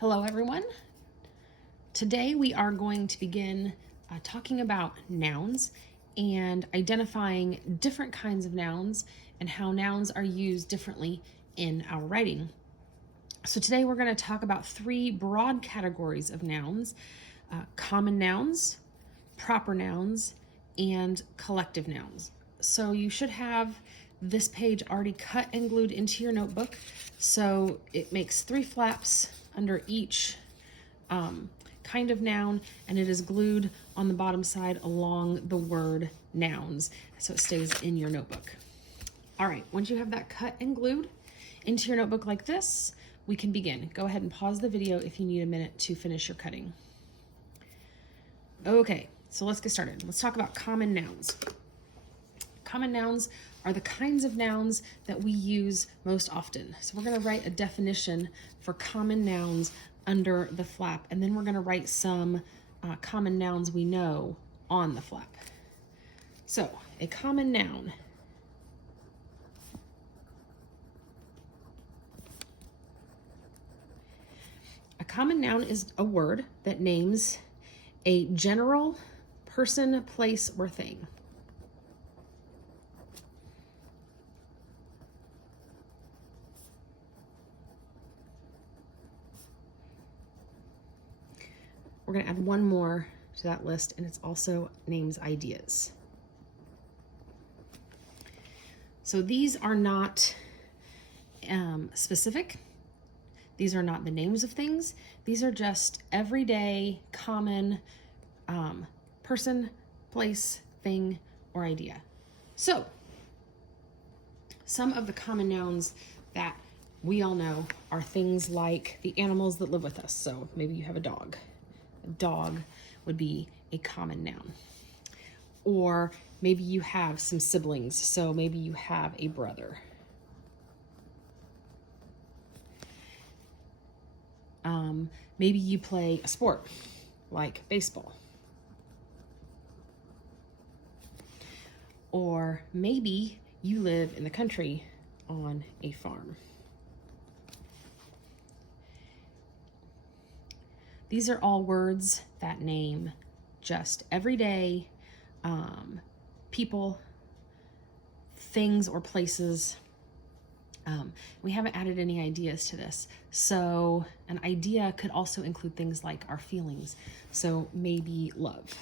Hello everyone. Today we are going to begin talking about nouns and identifying different kinds of nouns and how nouns are used differently in our writing. So today we're going to talk about three broad categories of nouns: common nouns, proper nouns, and collective nouns. So you should have this page already cut and glued into your notebook. So it makes three flaps under each kind of noun, and it is glued on the bottom side along the word nouns, so it stays in your notebook. All right, once you have that cut and glued into your notebook like this, we can begin. Go ahead and pause the video if you need a minute to finish your cutting. Okay, so let's get started. Let's talk about common nouns. Common nouns are the kinds of nouns that we use most often. So we're going to write a definition for common nouns under the flap, and then we're going to write some common nouns we know on the flap. So a common noun. A common noun is a word that names a general person, place, or thing. We're going to add one more to that list, and it's also names ideas. So these are not specific. These are not the names of things. These are just everyday, common person, place, thing, or idea. So some of the common nouns that we all know are things like the animals that live with us. So maybe you have a dog. A dog would be a common noun. Or maybe you have some siblings, so maybe you have a brother. Maybe you play a sport like baseball. Or maybe you live in the country on a farm. These are all words that name just everyday people, things, or places. We haven't added any ideas to this. So an idea could also include things like our feelings. So maybe love.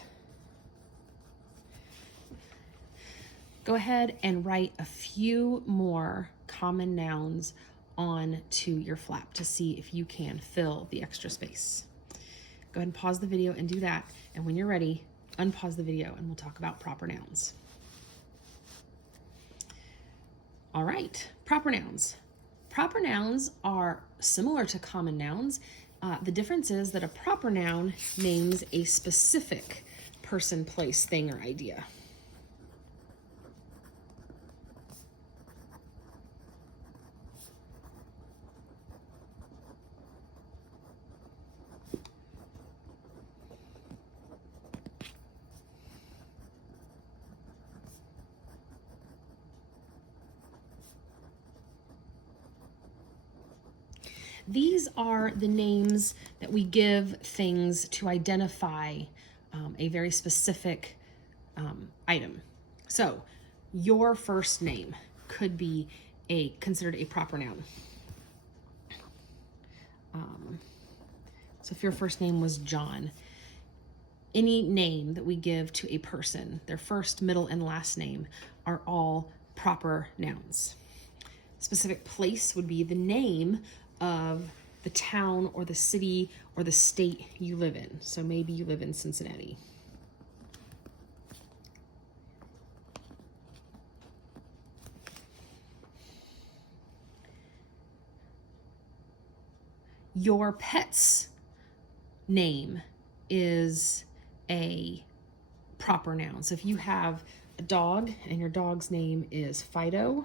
Go ahead and write a few more common nouns on to your flap to see if you can fill the extra space. Go ahead and pause the video and do that. And when you're ready, unpause the video and we'll talk about proper nouns. All right, proper nouns. Proper nouns are similar to common nouns. The difference is that a proper noun names a specific person, place, thing, or idea. These are the names that we give things to identify a very specific item. So your first name could be considered a proper noun. So if your first name was John, any name that we give to a person, their first, middle, and last name are all proper nouns. Specific place would be the name of the town or the city or the state you live in. So maybe you live in Cincinnati. Your pet's name is a proper noun. So if you have a dog and your dog's name is Fido,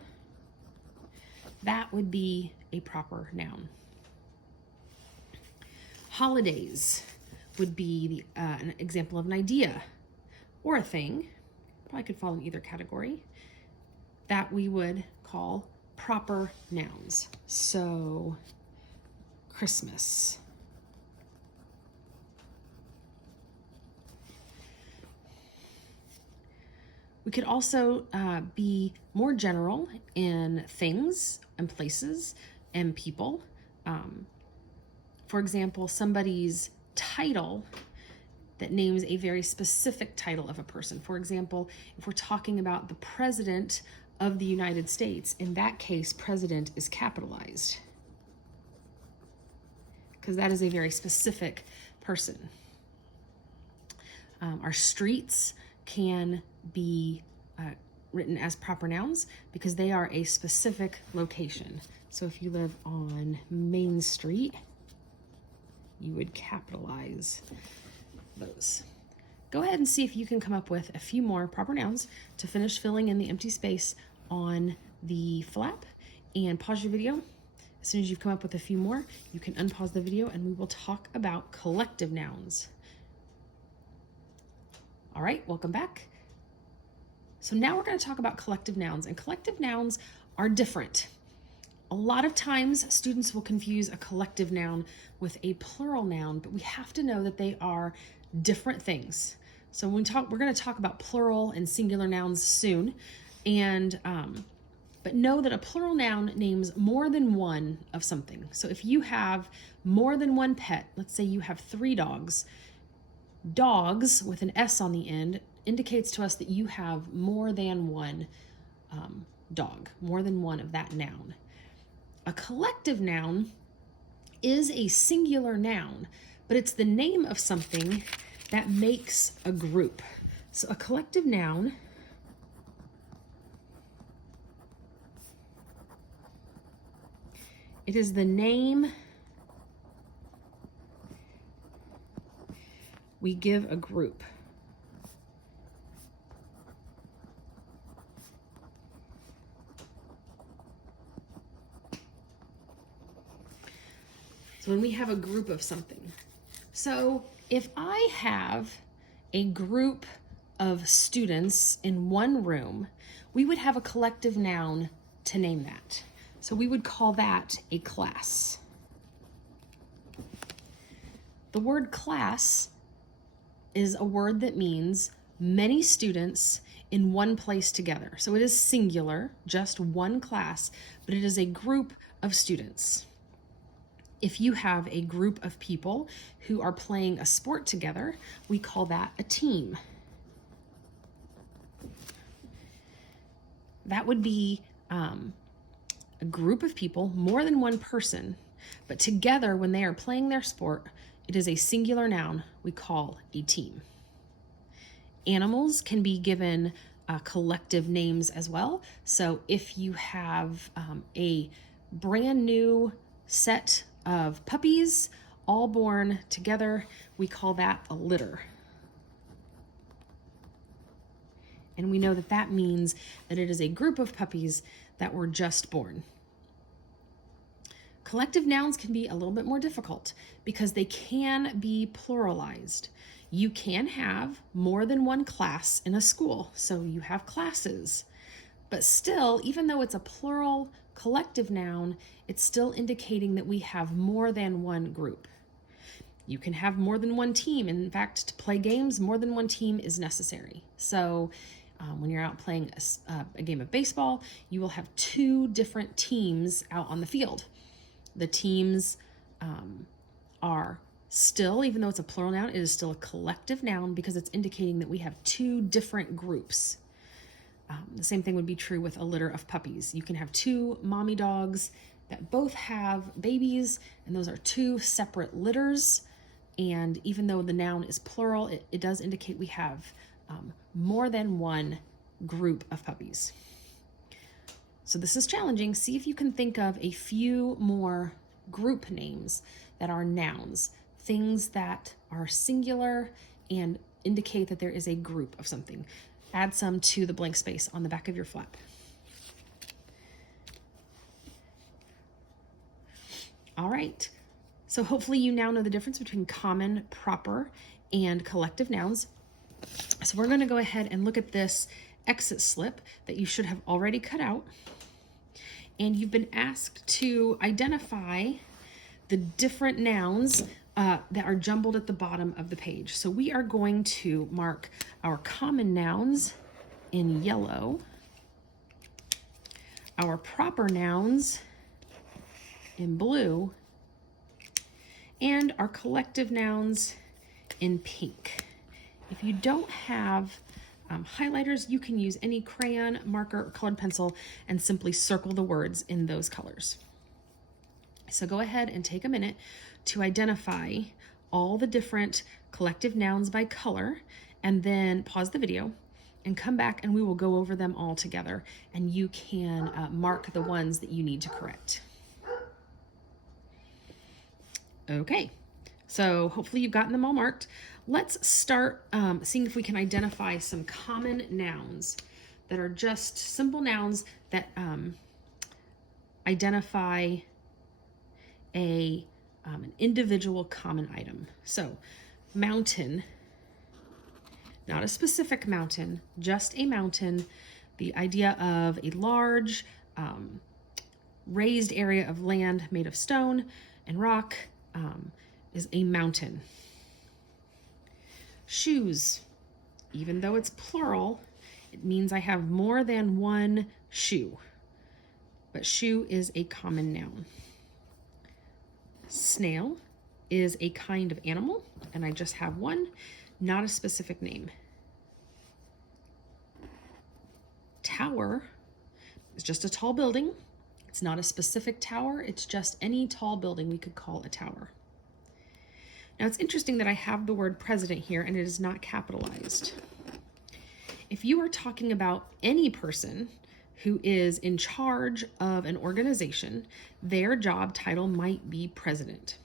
that would be a proper noun. Holidays would be an example of an idea or a thing. Probably could fall in either category. That we would call proper nouns. So Christmas, We could also be more general in things and places and people. For example, somebody's title that names a very specific title of a person. For example, if we're talking about the President of the United States, in that case, president is capitalized because that is a very specific person. Our streets can be written as proper nouns because they are a specific location. So if you live on Main Street, you would capitalize those. Go ahead and see if you can come up with a few more proper nouns to finish filling in the empty space on the flap, and pause your video. As soon as you've come up with a few more, you can unpause the video and we will talk about collective nouns. All right, welcome back. So now we're going to talk about collective nouns, and collective nouns are different. A lot of times students will confuse a collective noun with a plural noun, but we have to know that they are different things. So when we're going to talk about plural and singular nouns soon, and but know that a plural noun names more than one of something. So if you have more than one pet, let's say you have 3 dogs, dogs with an S on the end indicates to us that you have more than one dog, more than one of that noun. A collective noun is a singular noun, but it's the name of something that makes a group. So a collective noun it is the name we give a group. So when we have a group of something. So if I have a group of students in one room, we would have a collective noun to name that. So we would call that a class. The word class is a word that means many students in one place together. So it is singular, just one class, but it is a group of students. If you have a group of people who are playing a sport together, we call that a team. That would be a group of people, more than one person, but together when they are playing their sport, it is a singular noun we call a team. Animals can be given collective names as well. So if you have a brand new set of puppies all born together, we call that a litter. And we know that that means that it is a group of puppies that were just born. Collective nouns can be a little bit more difficult because they can be pluralized. You can have more than one class in a school, so you have classes. But still, even though it's a plural collective noun, it's still indicating that we have more than one group. You can have more than one team. In fact, to play games, more than one team is necessary. So when you're out playing a game of baseball, you will have 2 different teams out on the field. The teams are still, even though it's a plural noun, it is still a collective noun because it's indicating that we have 2 different groups. The same thing would be true with a litter of puppies. You can have 2 mommy dogs that both have babies, and those are 2 separate litters. And even though the noun is plural, it does indicate we have more than one group of puppies. So this is challenging. See if you can think of a few more group names that are nouns, things that are singular and indicate that there is a group of something. Add some to the blank space on the back of your flap. All right, so hopefully you now know the difference between common, proper, and collective nouns. So we're going to go ahead and look at this exit slip that you should have already cut out. And you've been asked to identify the different nouns that are jumbled at the bottom of the page. So we are going to mark our common nouns in yellow, our proper nouns in blue, and our collective nouns in pink. If you don't have highlighters, you can use any crayon, marker, or colored pencil and simply circle the words in those colors. So go ahead and take a minute to identify all the different collective nouns by color, and then pause the video and come back and we will go over them all together, and you can mark the ones that you need to correct. Okay, so hopefully you've gotten them all marked. Let's start seeing if we can identify some common nouns that are just simple nouns that identify an individual common item. So mountain, not a specific mountain, just a mountain. The idea of a large raised area of land made of stone and rock is a mountain. Shoes, even though it's plural, it means I have more than one shoe, but shoe is a common noun. Snail is a kind of animal, and I just have one, not a specific name. Tower is just a tall building. It's not a specific tower, it's just any tall building we could call a tower. Now it's interesting that I have the word president here and it is not capitalized. If you are talking about any person who is in charge of an organization, their job title might be president.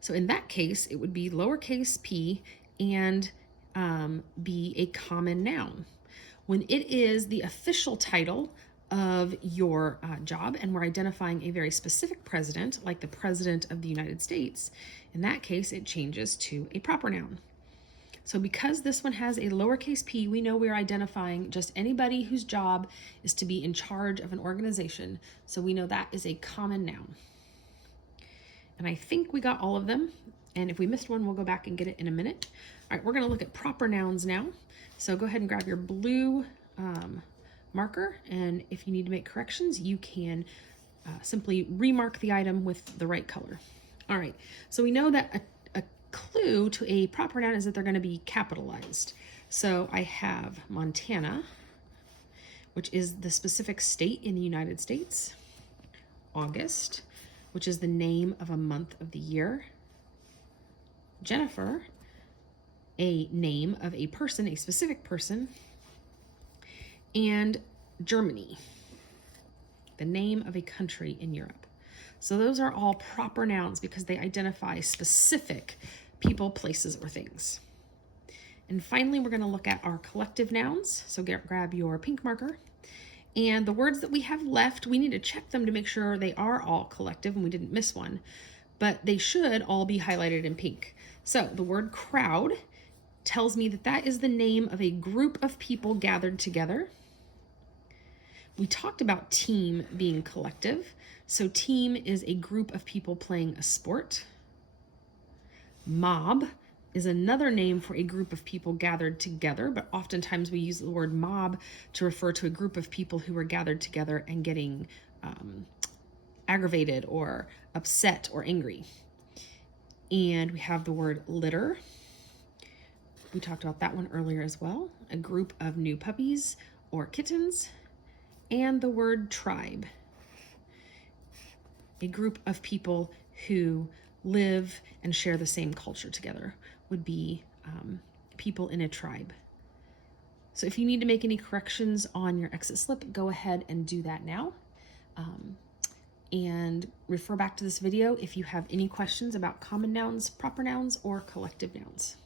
So in that case, it would be lowercase p and be a common noun. When it is the official title of your job and we're identifying a very specific president, like the President of the United States, in that case, it changes to a proper noun. So because this one has a lowercase p, we know we're identifying just anybody whose job is to be in charge of an organization. So we know that is a common noun. And I think we got all of them. And if we missed one, we'll go back and get it in a minute. All right, we're gonna look at proper nouns now. So go ahead and grab your blue marker, and if you need to make corrections, you can simply remark the item with the right color. All right, so we know that a clue to a proper noun is that they're going to be capitalized. So I have Montana, which is the specific state in the United States. August, which is the name of a month of the year. Jennifer, a name of a person, a specific person. And Germany, the name of a country in Europe. So those are all proper nouns because they identify specific people, places, or things. And finally, we're going to look at our collective nouns. So grab your pink marker. And the words that we have left, we need to check them to make sure they are all collective and we didn't miss one. But they should all be highlighted in pink. So the word crowd tells me that that is the name of a group of people gathered together. We talked about team being collective. So team is a group of people playing a sport. Mob is another name for a group of people gathered together, but oftentimes we use the word mob to refer to a group of people who are gathered together and getting aggravated or upset or angry. And we have the word litter. We talked about that one earlier as well. A group of new puppies or kittens. And the word tribe. A group of people who live and share the same culture together would be people in a tribe. So if you need to make any corrections on your exit slip, go ahead and do that now. And refer back to this video if you have any questions about common nouns, proper nouns, or collective nouns.